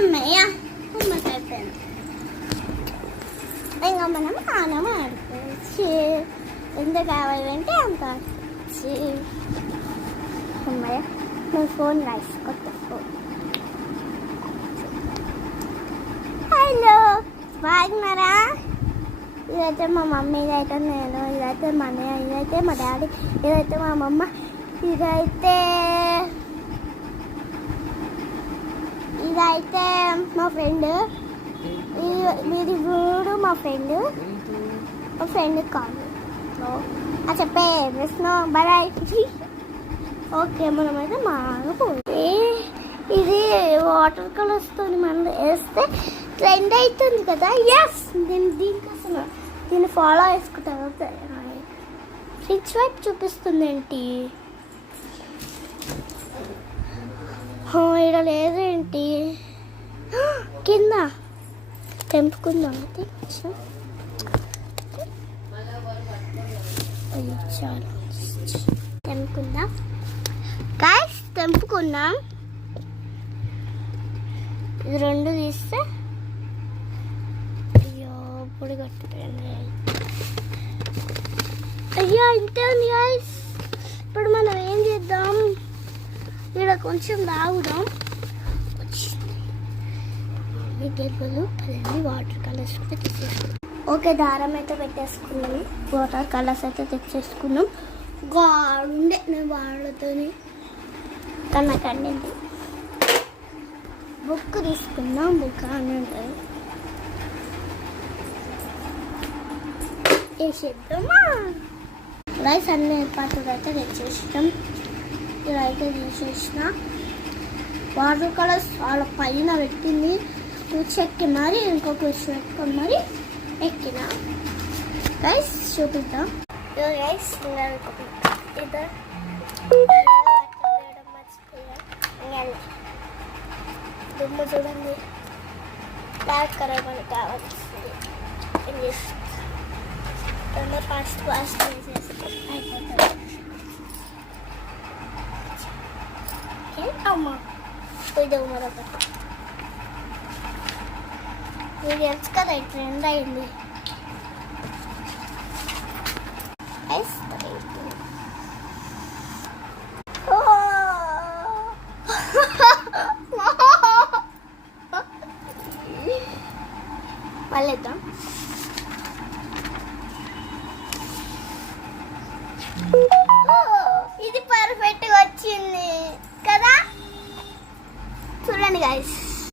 అమ్మయ్య అయిపోయాను. ఇంకా మనం ఆనం ఆడుకోవచ్చు. ఎంత కావాలంటే అంత ఆడుకోవచ్చు. అమ్మయ్య నా ఫోన్ రైస్ కొత్త ఫోన్. హలో బాగున్నారా? ఇదైతే మా మమ్మీ, ఇదైతే నేను, ఇదైతే మా అన్నయ్య, ఇదైతే మా డాడీ, ఇదైతే మా అమ్మమ్మ, ఇదైతే మా ఫ్రెండ్, మీది వీడు మా ఫ్రెండ్ కాదు చెప్పే ప్రశ్న బరాయ్. ఓకే మనమైతే మారిపోయి ఇది వాటర్ కలర్స్తో మనం వేస్తే ట్రెండ్ అవుతుంది కదా. ఎస్ నేను దీనికోసం దీన్ని ఫాలో చేసుకుంటాను. స్విచ్ వైపు చూపిస్తుంది ఏంటి? ఇక్కడ లేదేంటి? కింద తెంపుకుందాం అయితే. తెంపుకుందాం గాయ్స్, తెంపుకుందాం. ఇది రెండు తీస్తే అయ్యో పొడి కట్టిపోయింది. అయ్యో ఇంతే ఉంది గాయ్స్. ఇప్పుడు మనం ఏం చేద్దాం, ఇక్కడ కొంచెం తాగుదాం. గెలుపులు పదండి వాటర్ కలర్స్ అయితే తెచ్చేసుకున్నాం. ఓకే దారం అయితే పెట్టేసుకున్నాము. వాటర్ కలర్స్ అయితే తెచ్చేసుకున్నాం. గాడుండే నేను వాళ్ళతోని కన్నకండి. బుక్ తీసుకుందాం. బుక్ అని ఉంటుంది వేసేద్దామా. రైస్ అన్ని ఏర్పాట్లు అయితే తెచ్చేసాం. ఇలా అయితే తీసేసిన వాటర్ కలర్స్ వాళ్ళ పైన పెట్టింది చెక్కి మరి ఇంకొక విషయం పెట్టుకొని మరి ఎక్కిన. రైస్ చూపిద్దాం. రైస్ దుమ్మ చూడండి బ్లాక్ కలర్ మనకి కావాల్సింది. ఫాస్ట్ వేసేస్తాం అయిపోతుంది. అమ్మా ఇది మరొకటి ఇది తెలుసు కదా, ట్రెండ్ అయింది. మళ్ళీ ఇద్దాం.